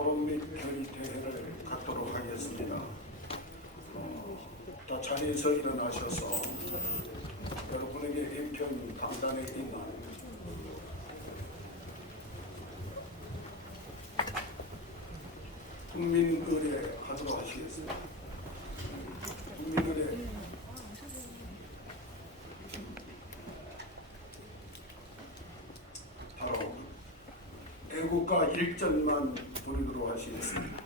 토론 및 결의 대회를 갖도록 하겠습니다. 다 자리에서 일어나셔서 여러분에게 왼편 강단에 있는 국민의례 하도록 하시겠습니다. 국민의례. 바로 애국가 1절만 부르도록 하시겠습니다.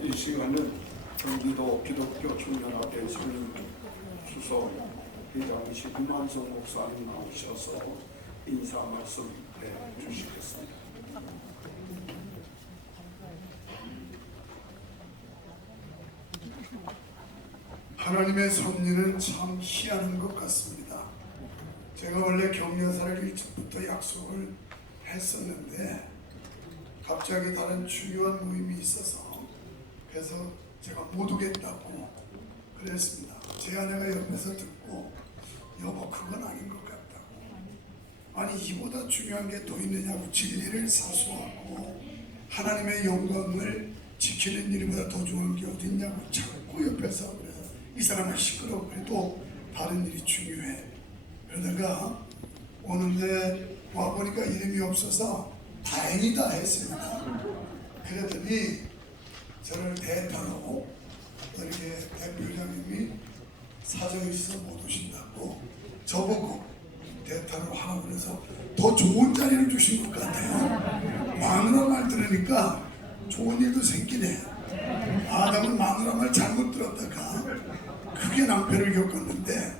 이 시간은 경기도 기독교 중년학회 수석 회장이신 김한성 목사님 나오셔서 인사 말씀 해주시겠습니다. 하나님의 섭리는 참 희한한 것 같습니다. 제가 원래 격려사를 일찍부터 약속을 했었는데 갑자기 다른 중요한 모임이 있어서 그래서 제가 못 오겠다고 그랬습니다. 제 아내가 옆에서 듣고 여보 그건 아닌 것 같다고. 아니 이보다 중요한 게 더 있느냐고. 진리를 사수하고 하나님의 영광을 지키는 일보다 더 좋은 게 어딨냐고 자꾸 옆에서. 그래서 이 사람은 시끄럽고 그래도 다른 일이 중요해. 그러다가 오는데 와보니까 이름이 없어서 다행이다 했습니다. 그랬더니 저를 대타로 이렇게 대표장님이 사정이 있어서 못 오신다고 저보고 대타로 하라고 그래서 더 좋은 자리를 주신 것 같아요. 마누라 말 들으니까 좋은 일도 생기네. 아담은 마누라 말 잘못 들었다가 크게 낭패를 겪었는데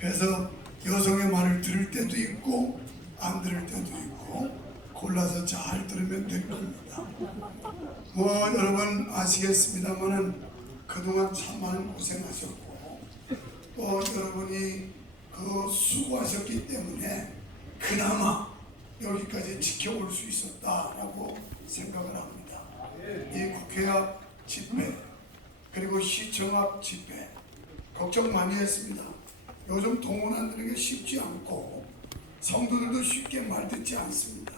그래서 여성의 말을 들을 때도 있고 안 들을 때도 있고 골라서 잘 들으면 될 겁니다. 여러분 아시겠습니다만은 그동안 참 많은 고생하셨고 또 여러분이 그 수고하셨기 때문에 그나마 여기까지 지켜올 수 있었다라고 생각을 합니다. 이 국회 앞 집회 그리고 시청 앞 집회 걱정 많이 했습니다. 요즘 동원하는 게 쉽지 않고 성도들도 쉽게 말 듣지 않습니다.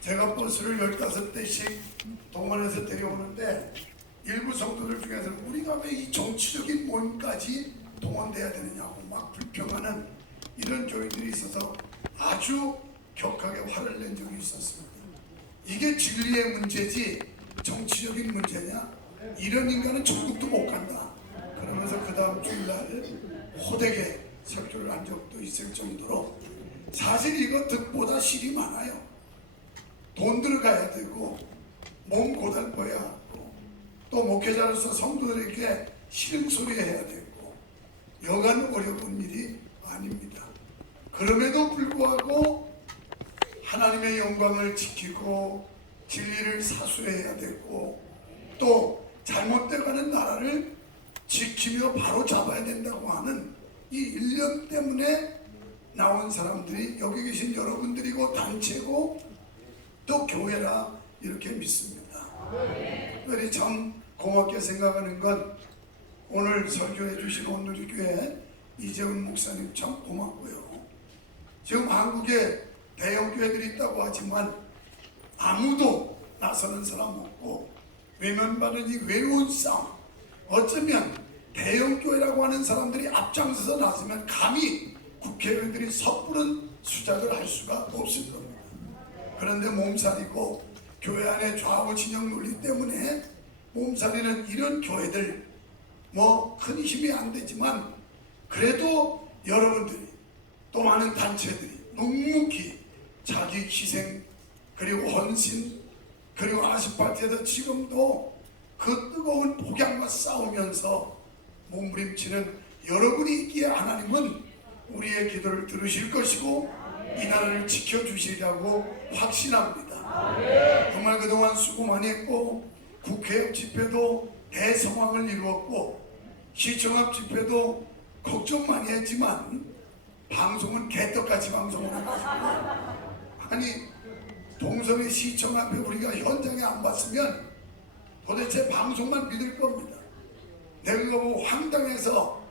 제가 버스를 15대씩 동원해서 데려오는데 일부 성도들 중에서는 우리가 왜 이 정치적인 모임까지 동원돼야 되느냐고 막 불평하는 이런 교인들이 있어서 아주 격하게 화를 낸 적이 있었습니다. 이게 진리의 문제지 정치적인 문제냐? 이런 인간은 천국도 못 간다. 그러면서 그 다음 주일날 호되게 설교를 한 적도 있을 정도로 사실 이거 득보다 실이 많아요. 돈 들어가야 되고 몸 고달퍼야 하고 또 목회자로서 성도들에게 싫은 소리 해야 되고 여간 어려운 일이 아닙니다. 그럼에도 불구하고 하나님의 영광을 지키고 진리를 사수해야 되고 또 잘못돼가는 나라를 지키며 바로 잡아야 된다고 하는 이 일념 때문에 나온 사람들이 여기 계신 여러분들이고 단체고 또 교회라 이렇게 믿습니다. 특별히 참 고맙게 생각하는 건 오늘 설교해 주신 오늘의 교회 이재훈 목사님 참 고맙고요. 지금 한국에 대형 교회들이 있다고 하지만 아무도 나서는 사람 없고 외면받는 이 외로운 싸움, 어쩌면 대형 교회라고 하는 사람들이 앞장서서 나서면 감히 국회의원들이 섣부른 수작을 할 수가 없을 겁니다. 그런데 몸살이고 교회 안에 좌우 진영 논리 때문에 몸살이는 이런 교회들 뭐 큰 힘이 안 되지만 그래도 여러분들이 또 많은 단체들이 묵묵히 자기 희생 그리고 헌신 그리고 아시파트에서 지금도 그 뜨거운 복양과 싸우면서 몸부림치는 여러분이 있기에 하나님은 우리의 기도를 들으실 것이고 이 나라를 지켜주시리라고 확신합니다. 정말 그동안 수고 많이 했고 국회 앞 집회도 대성황을 이루었고 시청 앞 집회도 걱정 많이 했지만 방송은 개떡같이 방송을 해가지고 아니 동성애 시청 앞에 우리가 현장에 안 봤으면 도대체 방송만 믿을 겁니다. 내가 그거 보고 황당해서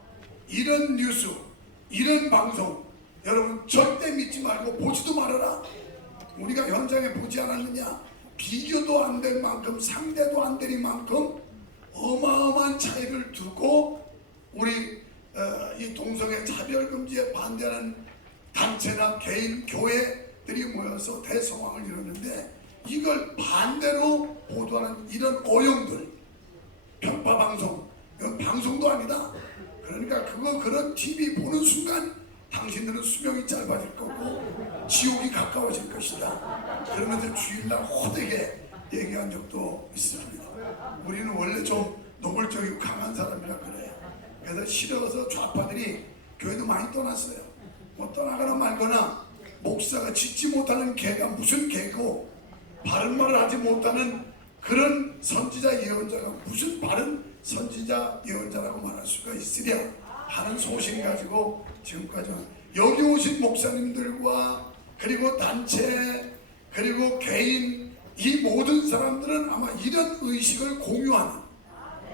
이런 뉴스 이런 방송 여러분 절대 믿지 말고 보지도 말아라. 우리가 현장에 보지 않았느냐, 비교도 안 될 만큼 상대도 안 되는 만큼 어마어마한 차이를 두고 우리 이 동성애 차별금지에 반대하는 단체나 개인 교회들이 모여서 대성황을 이뤘는데 이걸 반대로 보도하는 이런 어용들 편파방송 이건 방송도 아니다. 그러니까 그런 TV 보는 순간 당신들은 수명이 짧아질 거고 지옥이 가까워질 것이다. 그러면서 주일날 호되게 얘기한 적도 있습니다. 우리는 원래 좀 노골적이고 강한 사람이라 그래요. 그래서 싫어서 좌파들이 교회도 많이 떠났어요. 뭐 떠나거나 말거나 목사가 짓지 못하는 개가 무슨 개고 바른 말을 하지 못하는 그런 선지자 예언자가 무슨 바른 선지자 예언자라고 말할 수가 있으랴 하는 소신 가지고 지금까지 여기 오신 목사님들과 그리고 단체 그리고 개인 이 모든 사람들은 아마 이런 의식을 공유하는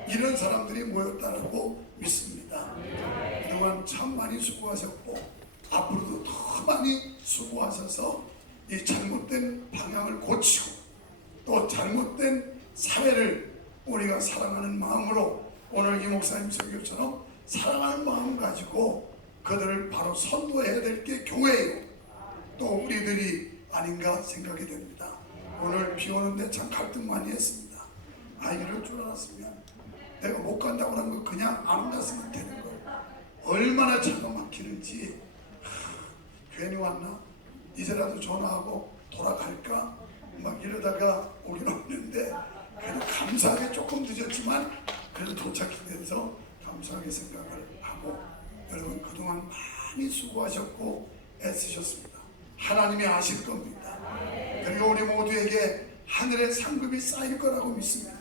이런 사람들이 모였다라고 믿습니다. 그동안 참 많이 수고하셨고 앞으로도 더 많이 수고하셔서 이 잘못된 방향을 고치고 또 잘못된 사회를 우리가 사랑하는 마음으로 오늘 이 목사님 설교처럼 사랑하는 마음 가지고 그들을 바로 선도해야 될 게 교회예요. 또 우리들이 아닌가 생각이 됩니다. 오늘 비 오는데 참 갈등 많이 했습니다. 이럴 줄 알았으면 내가 못 간다고 하는 거 그냥 안 갔으면 되는 거예요. 얼마나 차가 막히는지 괜히 왔나? 이제라도 전화하고 돌아갈까? 막 이러다가 오긴 왔는데 그래도 감사하게 조금 늦었지만 그래도 도착이 돼서 감사하게 생각을 하고 여러분 그동안 많이 수고하셨고 애쓰셨습니다. 하나님이 아실 겁니다. 그리고 우리 모두에게 하늘의 상급이 쌓일 거라고 믿습니다.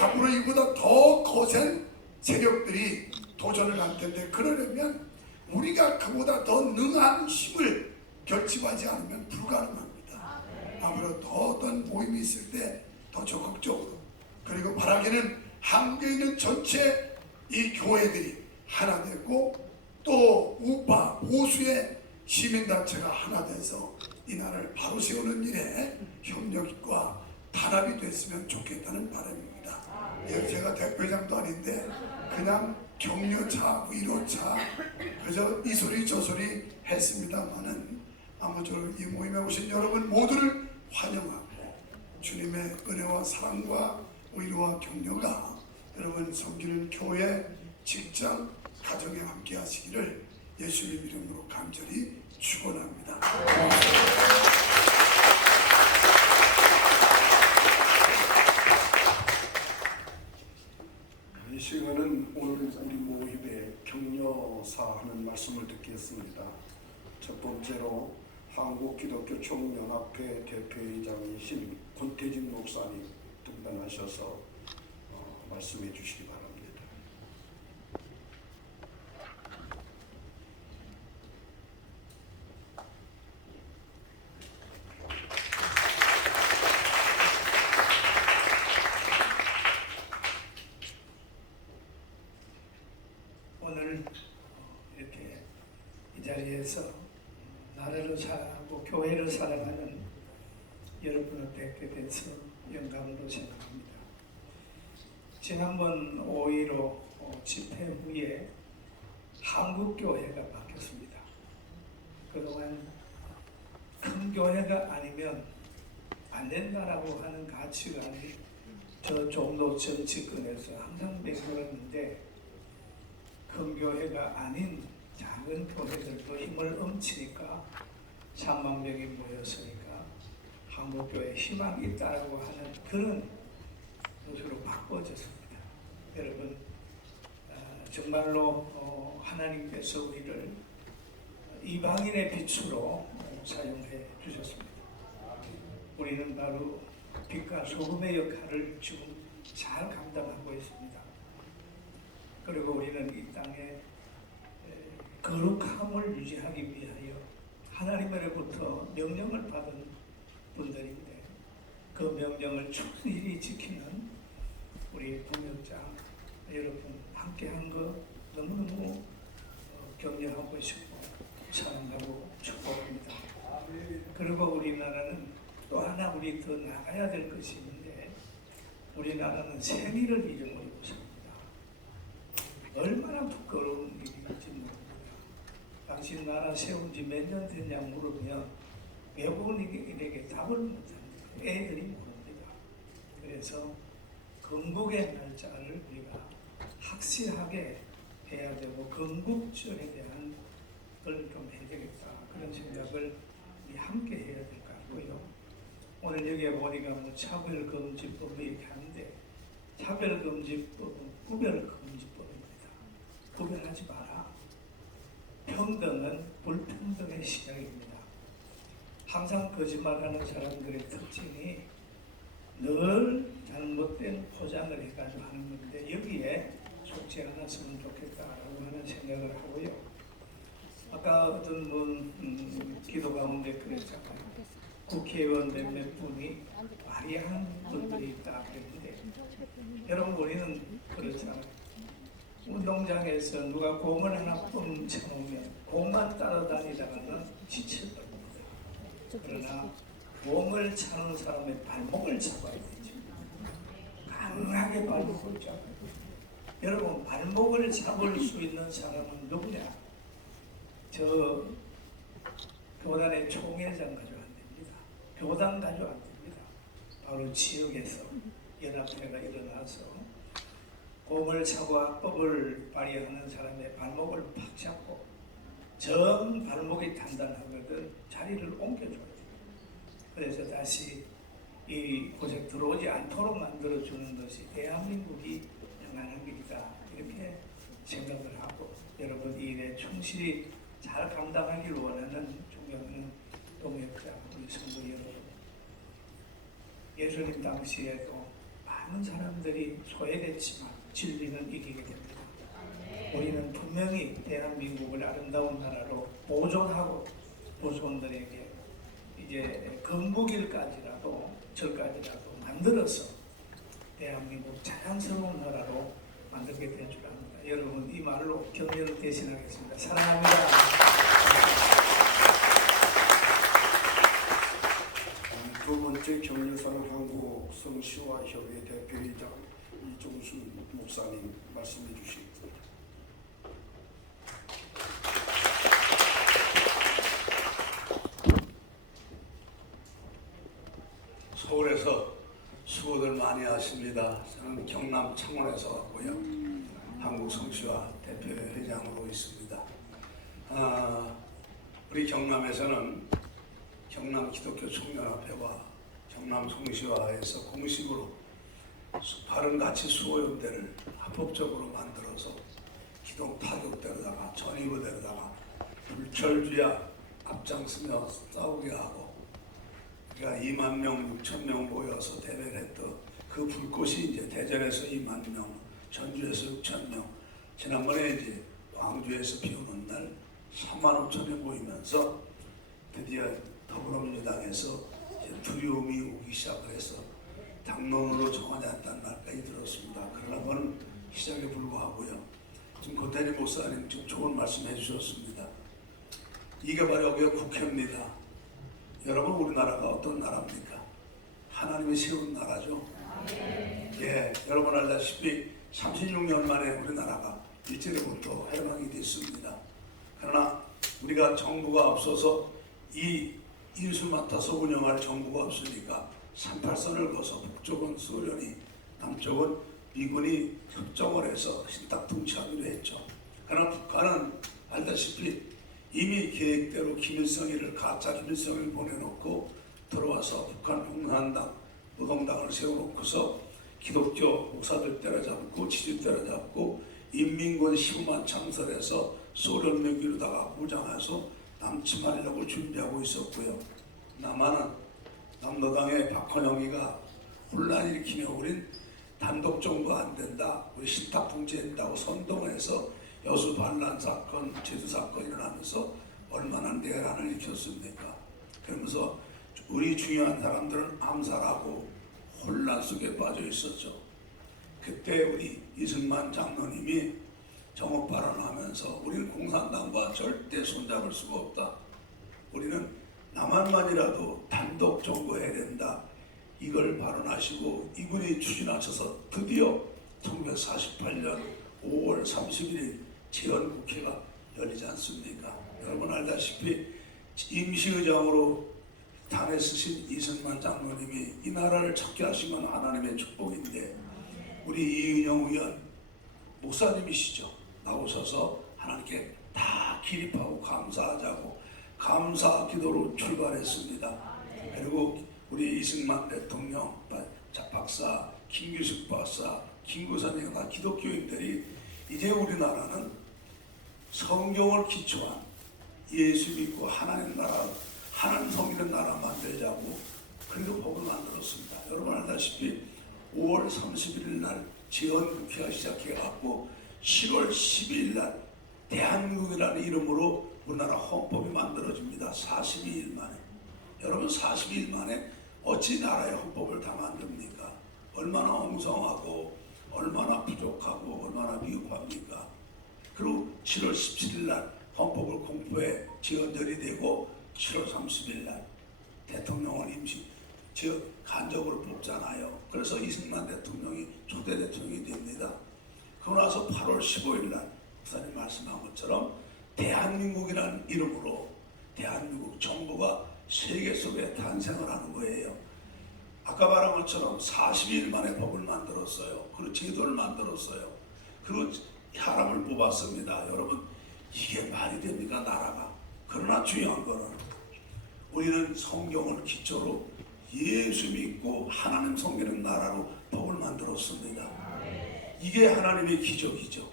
앞으로 이보다 더 거센 세력들이 도전을 할 텐데 그러려면 우리가 그보다 더 능한 힘을 결집하지 않으면 불가능합니다. 앞으로 더 어떤 모임이 있을 때 더 적극적으로 그리고 바라기는 한국에 있는 전체 이 교회들이 하나 되고 또 우파 보수의 시민단체가 하나 돼서 이 나라를 바로 세우는 일에 협력과 단합이 됐으면 좋겠다는 바람입니다. 제가 대표장도 아닌데 그냥 격려차, 위로차 그저 이 소리 저 소리 했습니다마는 아무쪼록 이 모임에 오신 여러분 모두를 환영하고 주님의 은혜와 사랑과 위로와 격려가 여러분 섬기는 교회, 직장, 가정에 함께 하시기를 예수님 이름으로 간절히 축원합니다. 이 시간은 오늘 우리 모임의 격려사 하는 말씀을 듣겠습니다. 첫 번째로 한국기독교총연합회 대표이장이신 권태진 목사님 등단하셔서 말씀해 주시기 바랍니다. 오늘 이렇게 이 자리에서 나라를 사랑하고 교회를 사랑하는 여러분을 뵙게 돼서 영광으로 생각합니다. 지난번 5.15 집회 후에 한국교회가 바뀌었습니다. 그동안 큰 교회가 아니면 안 된다라고 하는 가치관이 저 종로 정치권에서 항상 내걸었는데 큰 교회가 아닌 작은 교회들도 힘을 엄치니까 3만 명이 모였으니까 한국교회에 희망이 있다라고 하는 그런 것으로 바꿔졌습니다. 여러분 정말로 하나님께서 우리를 이방인의 빛으로 사용해 주셨습니다. 우리는 바로 빛과 소금의 역할을 지금 잘 감당하고 있습니다. 그리고 우리는 이 땅에 거룩함을 유지하기 위하여 하나님으로부터 명령을 받은 분들인데 그 명령을 충실히 지키는 우리 동역장 여러분 함께한 거 너무너무 격려하고 싶고 사랑하고 축복합니다. 그리고 우리나라는 또 하나 우리 더 나가야 될 것이 있는데 우리나라는 생일을 잊어버리고 있습니다. 얼마나 부끄러운 일인지 모릅니다. 당신 나라 세운 지 몇 년 됐냐 물으면 외국인에게 답을 못합니다. 애들이 모릅니다. 그래서 건국의 날짜를 우리가 확실하게 해야 되고 건국절에 대한 걸 좀 해야 되겠다 그런 생각을 우리 함께 해야 될 것 같고요. 오늘 여기에 보니까 뭐 차별금지법 이렇게 하는데 차별금지법은 구별금지법입니다. 구별하지 마라. 평등은 불평등의 시작입니다. 항상 거짓말하는 사람들의 특징이 늘 잘못된 포장을 해가지고 하는 건데 여기에 속지 않았으면 좋겠다라고 하는 생각을 하고요. 아까 어떤 분 기도 가운데 그랬잖아요. 국회의원 몇몇 분이 화려한 분들이 있다 그랬는데 여러분 우리는 그렇잖아요. 운동장에서 누가 공을 하나 뿜 쳐놓으면 공만 따라다니다가는 지쳐버립니다. 그러나 공을 차는 사람의 발목을 잡아야 되죠. 강하게 발목을 잡아야 돼요. 여러분 발목을 잡을 수 있는 사람은 누구냐? 저 교단의 총회장 가지고 안 됩니다. 교단 가지고 안 됩니다. 바로 지역에서 연합회가 일어나서 공을 차고 악법을 발휘하는 사람의 발목을 팍 잡고 전 발목이 단단하거든 자리를 옮겨줘야 돼요. 그래서 다시 이 곳에 들어오지 않도록 만들어주는 것이 대한민국이 영원한 길이다 이렇게 생각을 하고 여러분 이 일에 충실히 잘 감당하기를 원하는 존경하는 동역자 우리 성도 여러분, 예수님 당시에도 많은 사람들이 소외됐지만 진리는 이기게 됩니다. 우리는 분명히 대한민국을 아름다운 나라로 보존하고 후손들에게 이제 건국일까지라도 저까지라도 만들어서 대한민국 자랑스러운 나라로 만들게 될 줄 압니다. 여러분 이 말로 격려를 대신하겠습니다. 사랑합니다. 두 번째 격려사는 한국 성시화협의 대표이장 이종순 목사님 말씀해 주시겠습니다. 서울에서 수고들 많이 하십니다. 저는 경남 창원에서 왔고요. 한국 성시화 대표회장으로 있습니다. 우리 경남에서는 경남 기독교 청년합회와 경남 성시화에서 공식으로 바른가치 수호연대를 합법적으로 만들어서 기독 타격대로다가 전위부대로다가 불철주야 앞장서며 싸우게 하고 그러니까 2만 명, 6천 명 모여서 대회를 했던 그 불꽃이 이제 대전에서 2만 명, 전주에서 6천 명, 지난번에 이제 광주에서 비 오는 날 3만 5천에 모이면서 드디어 더불어민주당에서 두려움이 오기 시작을 해서 당론으로 정하지 않다는 날까지 들었습니다. 그러나 그건 시작에 불과하고요. 지금 고태리 목사님 지금 좋은 말씀 해주셨습니다. 이게 바로 여기가 국회입니다. 여러분 우리나라가 어떤 나라입니까? 하나님이 세운 나라죠. 예, 여러분 알다시피 36년 만에 우리나라가 일제로부터 해방이 됐습니다. 그러나 우리가 정부가 없어서 이 일수 맡아서 운영할 정부가 없으니까 38선을 거서 북쪽은 소련이, 남쪽은 미군이 협정을 해서 신탁통치하기로 했죠. 그러나 북한은 알다시피 이미 계획대로 김일성이를 가짜 김일성을 보내놓고 들어와서 북한 공산당, 노동당을 세워놓고서 기독교 목사들 때려잡고 지주 때려잡고 인민군 15만 창설해서 소련 명기로다가 무장해서 남침하려고 준비하고 있었고요. 남한은 남노당의 박헌영이가 혼란 일으키며 우린 단독 정부 안 된다, 우리 신탁 통치한다고 선동해서 여수 반란 사건, 제주 사건 일어나면서 얼마나 내란을 일으켰습니까? 그러면서 우리 중요한 사람들은 암살하고 혼란 속에 빠져 있었죠. 그때 우리 이승만 장로님이 정업 발언하면서 우리는 공산당과 절대 손잡을 수가 없다. 우리는 남한만이라도 단독 정부해야 된다. 이걸 발언하시고 이분이 추진하셔서 드디어 1948년 5월 31일 재헌국회가 열리지 않습니까? 여러분 알다시피 임시의장으로 단에 쓰신 이승만 장로님이 이 나라를 찾게 하신 건 하나님의 축복인데 우리 이은영 의원 목사님이시죠. 나오셔서 하나님께 다 기립하고 감사하자고 감사 기도로 출발했습니다. 그리고 우리 이승만 대통령, 박사, 김규숙 박사, 김구선생 다 기독교인들이 이제 우리나라는 성경을 기초한 예수 믿고 하나님 나라, 하나님 섬기는 나라 만들자고 그리고 법을 만들었습니다. 여러분 알다시피 5월 31일 날 재헌국회가 시작해갖고 10월 12일 날 대한민국이라는 이름으로 우리나라 헌법이 만들어집니다. 42일 만에. 여러분 42일 만에 어찌 나라의 헌법을 다 만듭니까? 얼마나 엉성하고 얼마나 부족하고 얼마나 미흡합니까? 그리고 7월 17일 날 헌법을 공포에 재헌절이 되고 7월 30일 날 대통령을 간접으로 뽑잖아요. 그래서 이승만 대통령이 초대 대통령이 됩니다. 그러고 나서 8월 15일 날 목사님 말씀한 것처럼 대한민국이라는 이름으로 대한민국 정부가 세계 속에 탄생을 하는 거예요. 아까 말한 것처럼 42일 만에 법을 만들었어요. 그리고 제도를 만들었어요. 그리고 사람을 뽑았습니다. 여러분 이게 말이 됩니까 나라가? 그러나 중요한 거는 우리는 성경을 기초로 예수 믿고 하나님 섬기는 나라로 법을 만들었습니다. 이게 하나님의 기적이죠.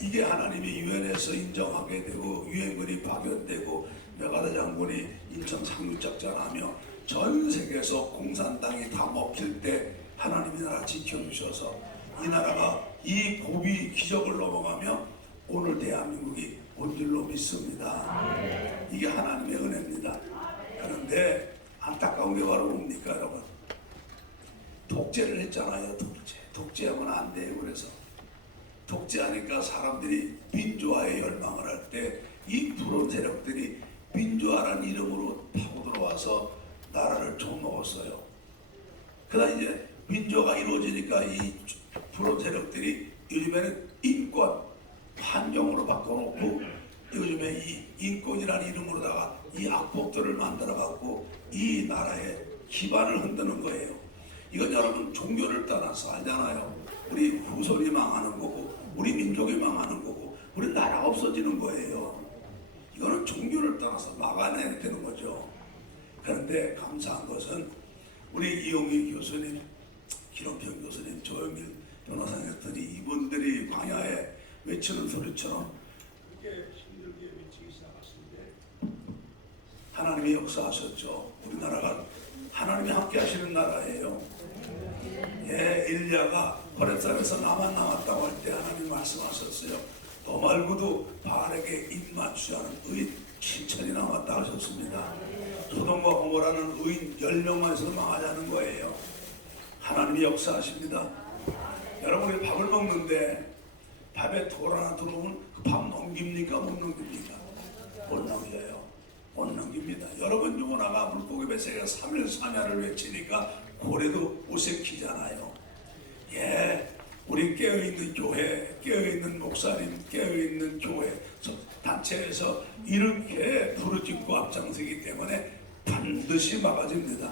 이게 하나님이 유엔에서 인정하게 되고 유엔군이 파견되고 메가다 장군이 인천 상륙작전하며 전 세계에서 공산당이 다 먹힐 때 하나님이 나라 지켜주셔서 이 나라가 이 고비 기적을 넘어가며 오늘 대한민국이 온 줄로 믿습니다. 이게 하나님의 은혜입니다. 그런데 안타까운 게 바로 뭡니까 여러분? 독재를 했잖아요. 독재하면 안 돼요. 그래서 독재하니까 사람들이 민주화에 열망을 할 때 이 불온 세력들이 민주화라는 이름으로 파고 들어와서 나라를 좀먹었어요. 그러다 이제 민주화가 이루어지니까 이 불온 세력들이 요즘에는 인권, 환경으로 바꿔놓고 요즘에 이 인권이라는 이름으로다가 이 악법들을 만들어갖고 이 나라의 기반을 흔드는 거예요. 이건 여러분 종교를 떠나서 알잖아요. 우리 후손이 망하는 거고 우리 민족이 망하는 거고 우리 나라가 없어지는 거예요. 이거는 종교를 떠나서 막아내야 되는 거죠. 그런데 감사한 것은 우리 이용희 교수님, 기론평 교수님, 조영일 변호사님들이 이분들이 광야에 외치는 소리처럼 그렇게 힘들게 외치기 시작하시는데 하나님이 역사하셨죠. 우리나라가 하나님이 함께 하시는 나라예요. 예, 일리야가 호렙산에서 나만 남았다고 할 때 하나님 말씀하셨어요. 너 말고도 바알에게 입맞추지 않은 의인 7천이 남았다 하셨습니다. 소돔과 고모라는 의인 10명만 있어도 망하자는 거예요. 하나님이 역사하십니다. 여러분이 밥을 먹는데 밥에 돌 하나 들어오면 그 밥 넘깁니까? 못 넘깁니까? 못 넘겨요. 못 넘깁니다. 여러분 누구나가 물고기 뱃속에 3일 3야를 외치니까 고래도 오색키잖아요. 예, 우리 깨어있는 교회, 깨어있는 목사님, 깨어있는 교회 단체에서 이렇게 부르짖고 앞장서기 때문에 반드시 막아집니다.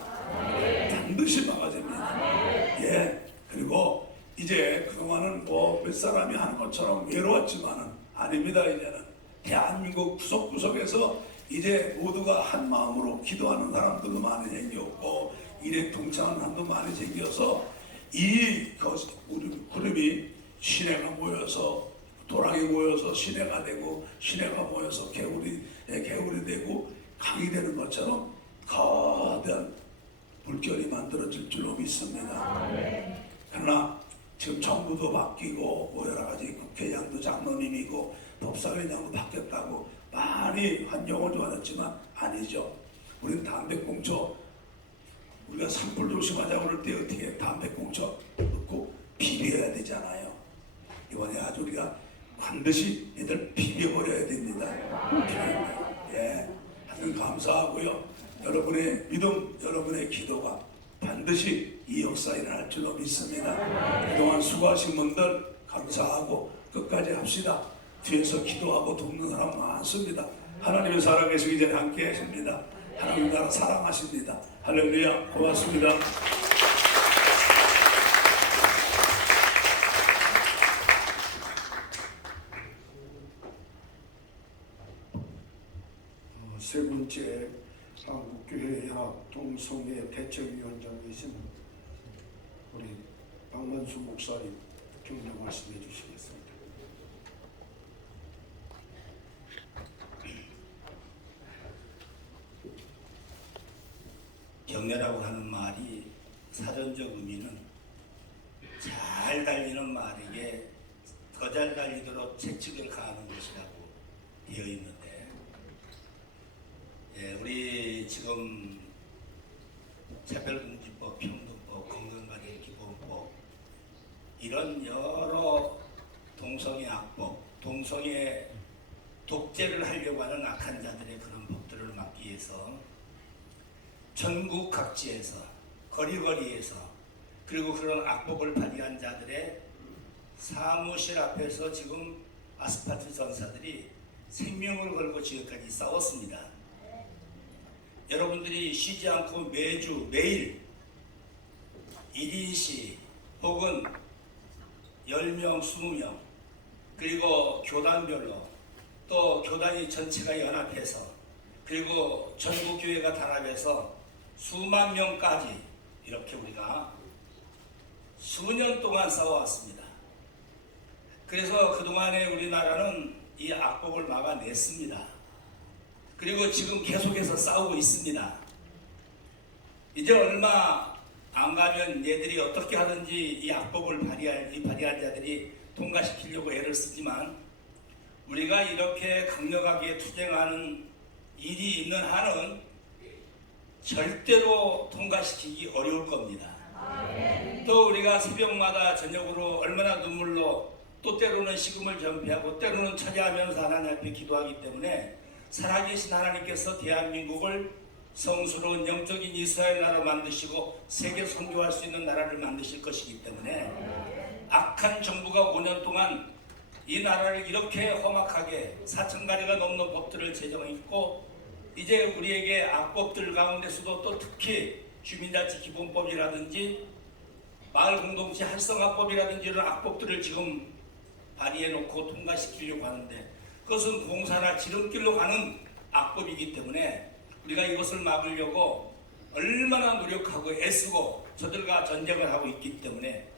반드시 막아집니다. 예. 그리고 이제 그동안은 뭐 몇 사람이 하는 것처럼 외로웠지만은 아닙니다. 이제는 대한민국 구석구석에서 이제 모두가 한 마음으로 기도하는 사람들도 많이 생겼고 일에 동참하는 사람도 많이 생겨서 이 그룹이 시내가 모여서 도랑이 모여서 시내가 되고 시내가 모여서 개울이 되고 강이 되는 것처럼 거대한 물결이 만들어질 줄로 믿습니다. 그러나 지금 정부도 바뀌고 뭐 여러 가지 국회의장도 장로님이고 법사위원장도 바뀌었다고 많이 환경은 좋아졌지만 아니죠. 우리는 담배꽁초 우리가 산불 조심하자고 그럴 때 어떻게 담배꽁초 넣고 비벼야 되잖아요. 이번에 아주 우리가 반드시 얘들 비벼버려야 됩니다. 예, 하여튼 감사하고요. 여러분의 믿음, 여러분의 기도가 반드시 이 역사에 일어날 줄로 믿습니다. 그동안 수고하신 분들 감사하고 끝까지 합시다. 뒤에서 기도하고 돕는 사람 많습니다. 하나님의 살아계시기 전에 함께 하십니다. 하나님 나라 사랑하십니다. 할렐루야. 고맙습니다. 세 번째 한국교회연합 동성애 대책위원장이신 우리 박만수 목사님 격려 말씀해 주시겠습니다. 격려라고 하는 말이 사전적 의미는 잘 달리는 말에게 더 잘 달리도록 채찍을 가하는 것이라고 되어 있는데, 예, 우리 지금 차별금지법, 평등법, 건강관리기본법 이런 여러 동성애 악법, 동성애 독재를 하려고 하는 악한 자들의 그런 법들을 막기 위해서 전국 각지에서 거리거리에서 그리고 그런 악법을 발휘한 자들의 사무실 앞에서 지금 아스팔트 전사들이 생명을 걸고 지금까지 싸웠습니다. 여러분들이 쉬지 않고 매주 매일 1인시 혹은 10명, 20명 그리고 교단별로 또 교단이 전체가 연합해서 그리고 전국교회가 단합해서 수만 명까지 이렇게 우리가 수년 동안 싸워왔습니다. 그래서 그동안에 우리나라는 이 악법을 막아냈습니다. 그리고 지금 계속해서 싸우고 있습니다. 이제 얼마 안 가면 얘들이 어떻게 하든지 이 악법을 발휘한 자들이 통과시키려고 애를 쓰지만 우리가 이렇게 강력하게 투쟁하는 일이 있는 한은 절대로 통과시키기 어려울 겁니다. 또 우리가 새벽마다 저녁으로 얼마나 눈물로 또 때로는 식음을 전폐하고 때로는 처제하면서 하나님 앞에 기도하기 때문에 살아계신 하나님께서 대한민국을 성스러운 영적인 이스라엘 나라 만드시고 세계 선교할 수 있는 나라를 만드실 것이기 때문에 악한 정부가 5년 동안 이 나라를 이렇게 험악하게 4,000가지가 넘는 법들을 제정했고 이제 우리에게 악법들 가운데서도 또 특히 주민자치 기본법이라든지 마을공동체 활성화법이라든지 이런 악법들을 지금 발의해놓고 통과시키려고 하는데 그것은 공사나 지름길로 가는 악법이기 때문에 우리가 이것을 막으려고 얼마나 노력하고 애쓰고 저들과 전쟁을 하고 있기 때문에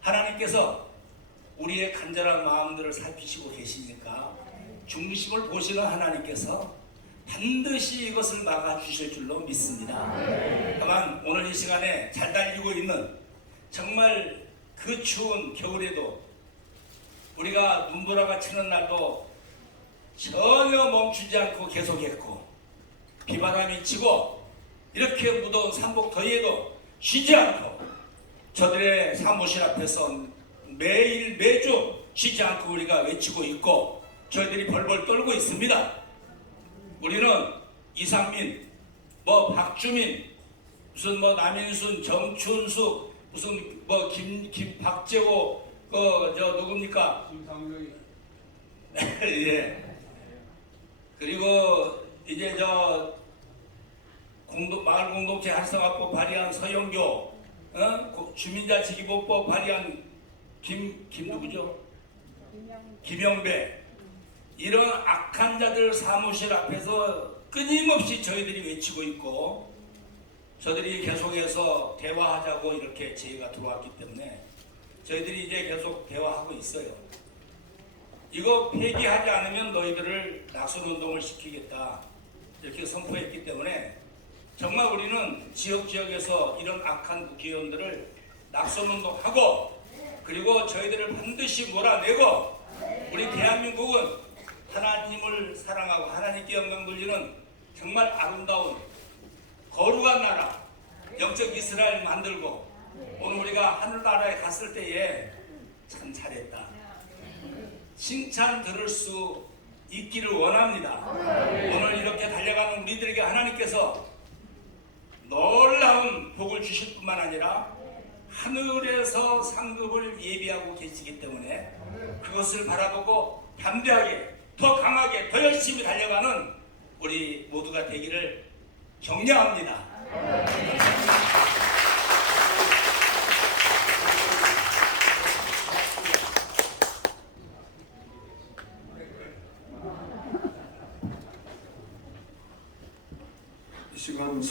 하나님께서 우리의 간절한 마음들을 살피시고 계시니까 중심을 보시는 하나님께서 반드시 이것을 막아주실 줄로 믿습니다. 다만 오늘 이 시간에 잘 달리고 있는 정말 그 추운 겨울에도 우리가 눈보라가 치는 날도 전혀 멈추지 않고 계속했고 비바람이 치고 이렇게 무더운 삼복 더위에도 쉬지 않고 저들의 사무실 앞에서 매일 매주 쉬지 않고 우리가 외치고 있고 저희들이 벌벌 떨고 있습니다. 우리는 이상민, 박주민, 무슨 남인순, 정춘숙, 무슨 박재호, 누굽니까? 김상명이. 예. 그리고 이제 마을 공동체 활성화법 발의한 서영교, 주민자치기본법 발의한 김 누구죠? 김영배, 이런 악한 자들 사무실 앞에서 끊임없이 저희들이 외치고 있고, 저들이 계속해서 대화하자고 이렇게 제의가 들어왔기 때문에 저희들이 이제 계속 대화하고 있어요. 이거 폐기하지 않으면 너희들을 낙선운동을 시키겠다 이렇게 선포했기 때문에 정말 우리는 지역에서 이런 악한 국회의원들을 낙선운동하고, 그리고 저희들을 반드시 몰아내고, 우리 대한민국은 하나님을 사랑하고 하나님께 영광 돌리는 정말 아름다운 거룩한 나라, 영적 이스라엘 만들고, 오늘 우리가 하늘나라에 갔을 때에 참 잘했다 칭찬 들을 수 있기를 원합니다. 오늘 이렇게 달려가는 우리들에게 하나님께서 놀라운 복을 주실 뿐만 아니라 하늘에서 상급을 예비하고 계시기 때문에 그것을 바라보고 담대하게, 더 강하게, 더 열심히 달려가는 우리 모두가 되기를 격려합니다. 이 시간